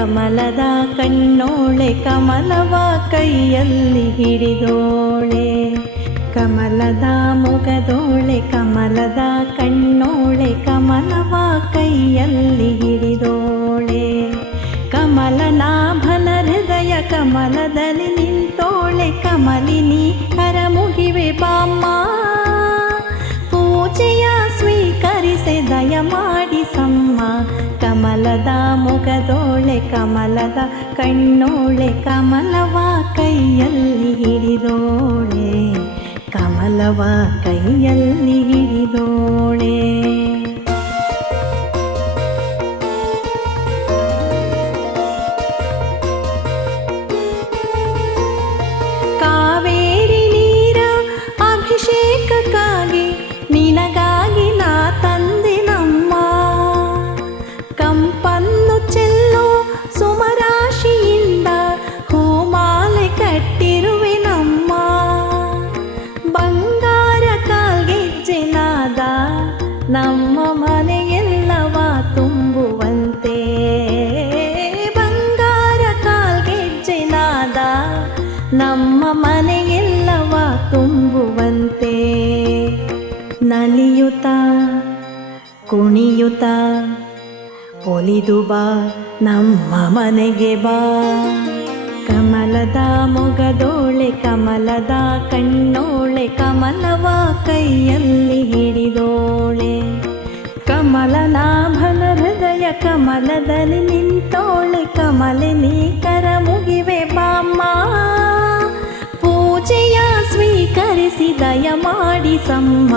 ಕಮಲದ ಕಣ್ಣೋಳೆ ಕಮಲವ ಕೈಯಲ್ಲಿ ಹಿಡಿದೋಳೆ. ಕಮಲದ ಮೊಗದೋಳೆ ಕಮಲದ ಕಣ್ಣೋಳೆ ಕಮಲವ ಕೈಯಲ್ಲಿ ಹಿಡಿದೋಳೆ. ಕಮಲನಾಭನ ಹೃದಯ ಕಮಲದಲ್ಲಿ ನಿಂತೋಳೆ ಕಮಲಿನಿ ಕರಮುಗಿವೆ ಬಾಮ್ಮ. ಪೂಜೆಯ ಸ್ವೀಕರಿಸೆ ದಯಮಾಡಿ ಸಮ್ಮ. ಕಮಲದ ಮೊಗದೋಳೆ ಕಮಲದ ಕಣ್ಣೋಳೆ ಕಮಲವ ಕೈಯಲ್ಲಿ ಹಿಡಿದೋಳೆ. ಕಮಲವ ಕೈಯಲ್ಲಿ ಹಿಡಿದೋಳೆ. ಕಾವೇರಿ ನೀರ ಅಭಿಷೇಕಕ್ಕಾಗಿ ನಿನಗಾಗಿ ನಾ ತಂದೆನಮ್ಮ. ಕಂಪನ್ನು ಚೆಲ್ಲೋ ಸುಮರಾಶಿಯಿಂದ ಹೂಮಾಲೆ ಕಟ್ಟಿರುವೆ ನಮ್ಮ. ಬಂಗಾರ ಕಾಲ್ಗೆಜ್ಜೆನಾದ ನಮ್ಮ ಮನೆಯೆಲ್ಲವ ತುಂಬುವಂತೆ. ಬಂಗಾರ ಕಾಲ್ಗೆಜ್ಜೆನಾದ ನಮ್ಮ ಮನೆಯೆಲ್ಲವ ತುಂಬುವಂತೆ. ನಲಿಯುತ್ತ ಕುಣಿಯುತ್ತ ಒಲಿದು ಬಾ ನಮ್ಮ ಮನೆಗೆ ಬಾ. ಕಮಲದ ಮೊಗದೋಳೆ ಕಮಲದ ಕಣ್ಣೋಳೆ ಕಮಲವ ಕೈಯಲ್ಲಿ ಹಿಡಿದೋಳೆ. ಕಮಲನಾಭನ ಹೃದಯ ಕಮಲದಲ್ಲಿ ನಿಂತೋಳೆ ಕಮಲಿನಿ ಕರಮುಗಿವೆ ಬಾಮ್ಮ. ಪೂಜೆಯ ಸ್ವೀಕರಿಸಿ ದಯಮಾಡಿ ಸಮ್ಮ.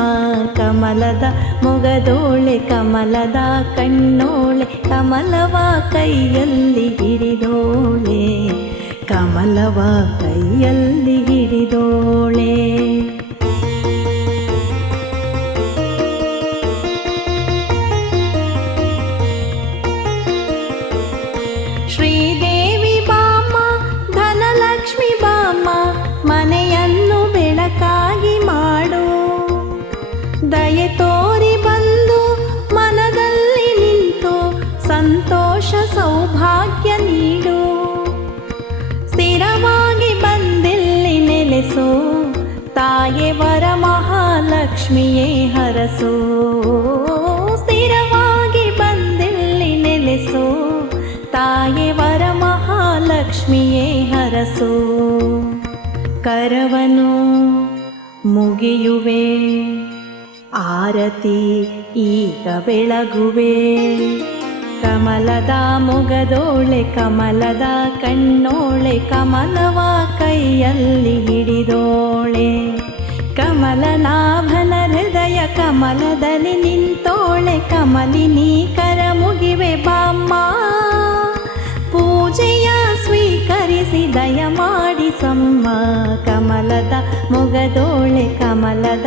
ಕಮಲದ ಮೊಗದೋಳೆ ಕಮಲದ ಕಣ್ಣೋಳೆ ಕಮಲವ ಕೈಯಲ್ಲಿ ಹಿಡಿದೋಳೆ. ಕಮಲವ ಕೈಯಲ್ಲಿ ಹಿಡಿದೋಳೆ. ಶ್ರೀದೇವಿ ಬಾಮ್ಮ ಧನಲಕ್ಷ್ಮಿ ಬಾಮ್ಮ ಮನೆಯನ್ನು ಬೆಳಕಾಗಿ ಮಾಡು. ದಯೆ ತೋರಿ ಬಂದು ಮನದಲ್ಲಿ ನಿಂತು ಸಂತೋಷ ಸೌಭಾಗ್ಯ ನೀಡು. ಸ್ಥಿರವಾಗಿ ಬಂದಿಲ್ಲಿ ನೆಲೆಸು ತಾಯೇ ವರ ಮಹಾಲಕ್ಷ್ಮಿಯೇ ಹರಸು. ಸ್ಥಿರವಾಗಿ ಬಂದಿಲ್ಲಿ ನೆಲೆಸು ತಾಯೇ ವರ ಮಹಾಲಕ್ಷ್ಮಿಯೇ ಹರಸು. ಕರವನು ಮುಗಿಯುವೆ ಆರತಿ ಈಗ ಬೆಳಗುವೆ. ಕಮಲದ ಮೊಗದೋಳೆ ಕಮಲದ ಕಣ್ಣೋಳೆ ಕಮಲವ ಕೈಯಲ್ಲಿ ಹಿಡಿದೋಳೆ. ಕಮಲನಾಭನ ಹೃದಯ ಕಮಲದಲ್ಲಿ ನಿಂತೋಳೆ ಕಮಲಿನಿ ಕರಮುಗಿವೆ ಬಾಮ್ಮ. ಪೂಜೆಯ ಸ್ವೀಕರಿಸಿ ದಯಮಾಡಿ ಸಮ್ಮ. ಕಮಲದ ಮೊಗದೋಳೆ ಕಮಲದ